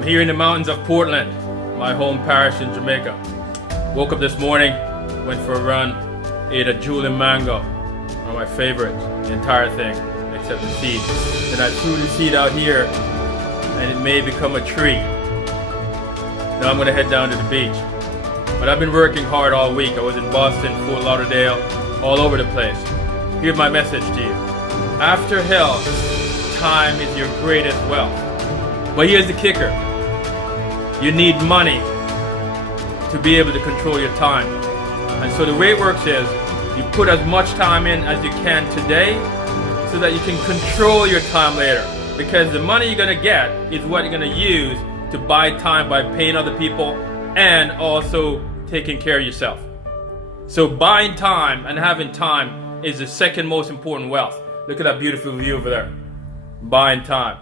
I'm here in the mountains of Portland, my home parish in Jamaica. Woke up this morning, went for a run, ate a Julian mango, one of my favorites, the entire thing, except the seed. Then I threw the seed out here, and it may become a tree. Now I'm gonna head down to the beach. But I've been working hard all week. I was in Boston, Fort Lauderdale, all over the place. Here's my message to you. After health, time is your greatest wealth. But here's the kicker. You need money to be able to control your time. And so the way it works is, you put as much time in as you can today so that you can control your time later. Because the money you're gonna get is what you're gonna use to buy time by paying other people and also taking care of yourself. So buying time and having time is the second most important wealth. Look at that beautiful view over there. Buying time.